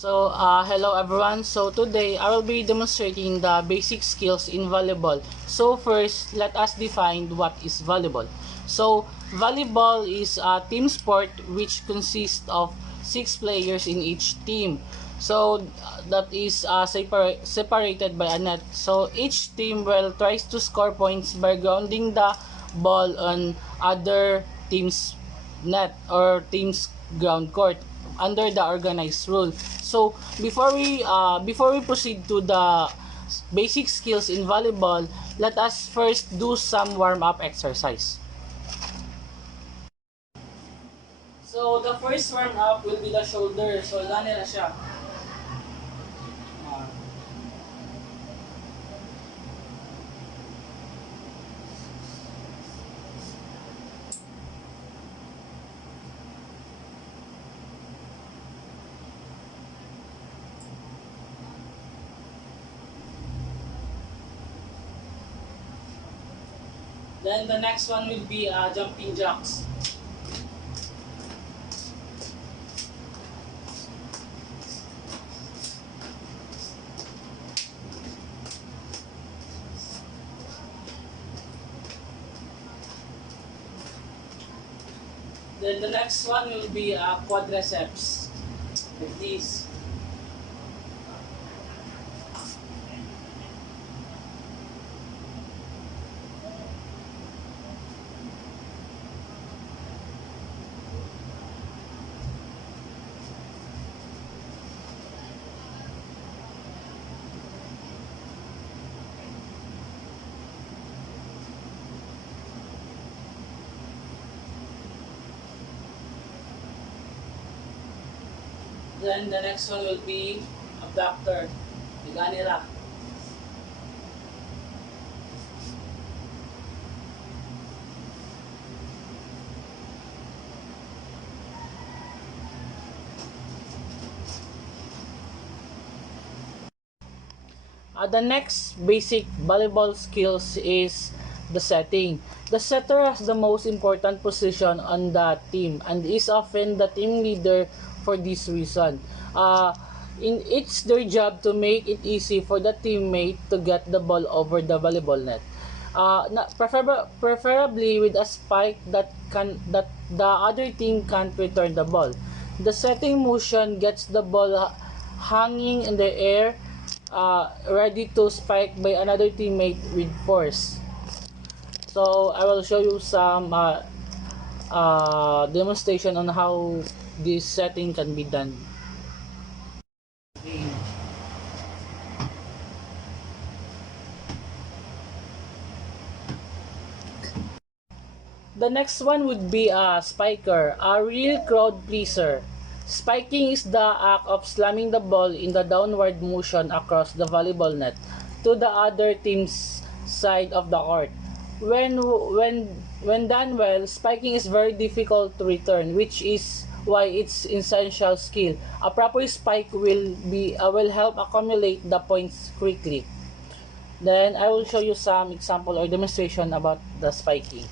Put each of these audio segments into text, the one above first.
Hello everyone. So today I will be demonstrating the basic skills in volleyball. So first, let us define what is volleyball. So volleyball is a team sport which consists of 6 players in each team. So that is separated by a net. So each team will tries to score points by grounding the ball on other team's net or team's ground court under the organized rule. So before we proceed to the basic skills in volleyball, let us first do some warm up exercise. So the first warm up will be the shoulder. So lani na siya. Then the next one will be jumping jacks. Then the next one will be quadriceps, like this. Then the next one will be abductor, higanira. The next basic volleyball skills is the setting. The setter has the most important position on the team and is often the team leader for this reason. It's their job to make it easy for the teammate to get the ball over the volleyball net. Preferably with a spike that the other team can't return the ball. The setting motion gets the ball hanging in the air, ready to spike by another teammate with force. So I will show you some demonstration on how this setting can be done. The next one would be a spiker, a real crowd pleaser. Spiking is the act of slamming the ball in the downward motion across the volleyball net to the other team's side of the court. When done well, spiking is very difficult to return, which is why it's essential skill. A proper spike will help accumulate the points quickly. Then I will show you some example or demonstration about the spiking.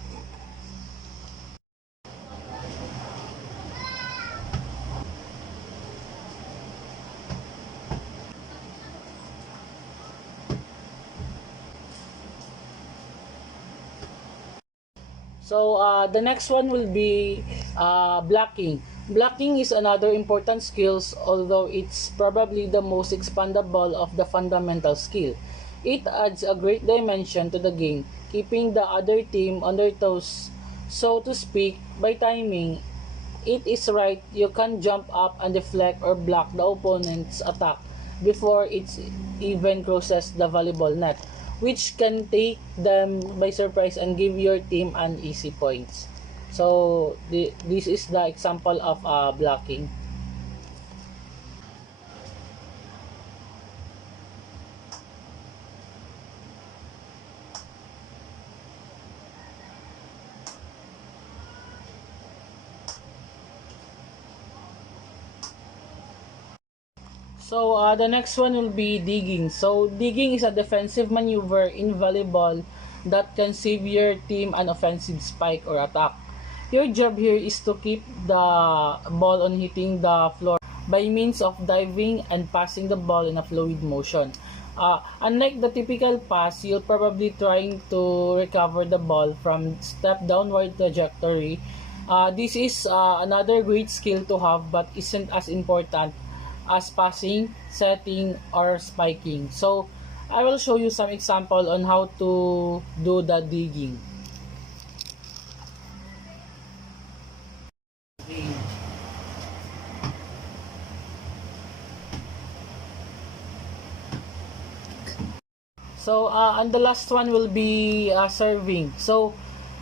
So the next one will be blocking. Blocking is another important skills, although it's probably the most expandable of the fundamental skill. It adds a great dimension to the game, keeping the other team on their toes, so to speak, by timing. It is right, you can jump up and deflect or block the opponent's attack before it even crosses the volleyball net, which can take them by surprise and give your team an easy points. So this is the example of blocking. So the next one will be digging. So digging is a defensive maneuver in volleyball that can save your team an offensive spike or attack. Your job here is to keep the ball on hitting the floor by means of diving and passing the ball in a fluid motion. Unlike the typical pass, you're probably trying to recover the ball from step downward trajectory. This is another great skill to have but isn't as important as passing, setting, or spiking. So, I will show you some example on how to do the digging. So, and the last one will be serving. So,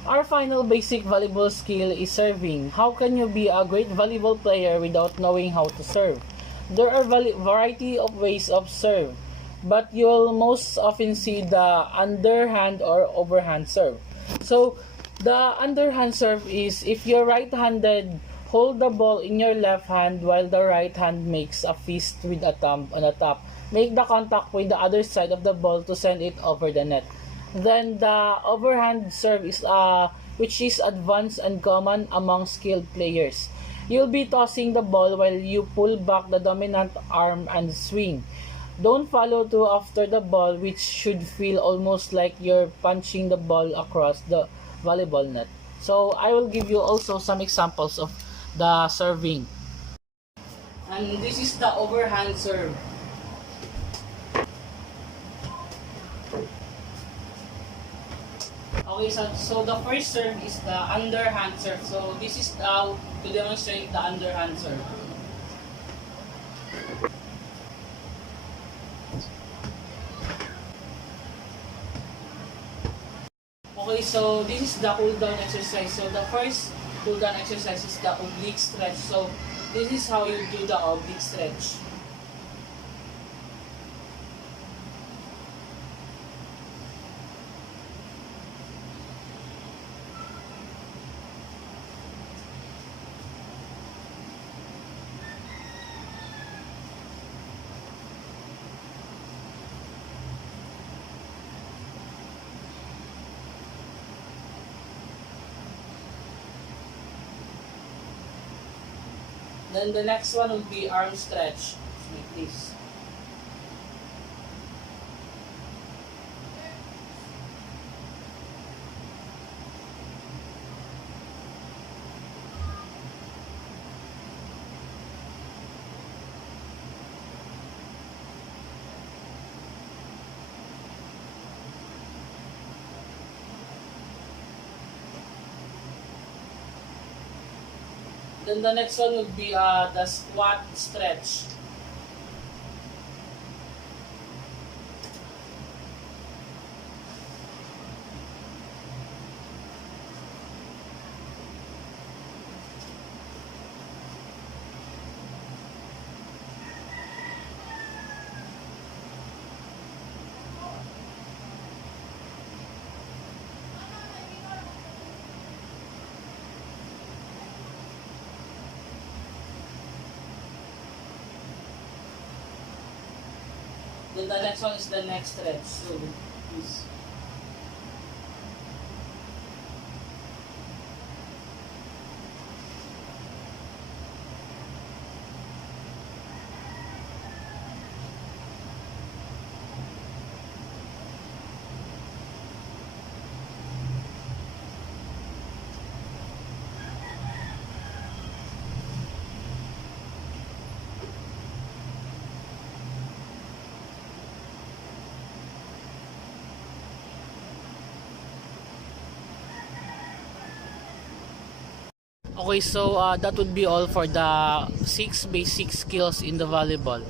our final basic volleyball skill is serving. How can you be a great volleyball player without knowing how to serve? There are variety of ways of serve, but you'll most often see the underhand or overhand serve. So, the underhand serve is if you're right-handed, hold the ball in your left hand while the right hand makes a fist with a thumb on the top. Make the contact with the other side of the ball to send it over the net. Then the overhand serve is which is advanced and common among skilled players. You'll be tossing the ball while you pull back the dominant arm and swing. Don't follow through after the ball, which should feel almost like you're punching the ball across the volleyball net. So I will give you also some examples of the serving. And this is the overhand serve. Okay, so the first serve is the underhand serve. So this is how to demonstrate the underhand serve. Okay, so this is the cool down exercise. So the first cool down exercise is the oblique stretch. So this is how you do the oblique stretch. Then the next one will be arm stretch, like this. Then the next one would be the squat stretch. Then the next one is the neck stretch. So, this. Okay, so that would be all for the 6 basic skills in the volleyball.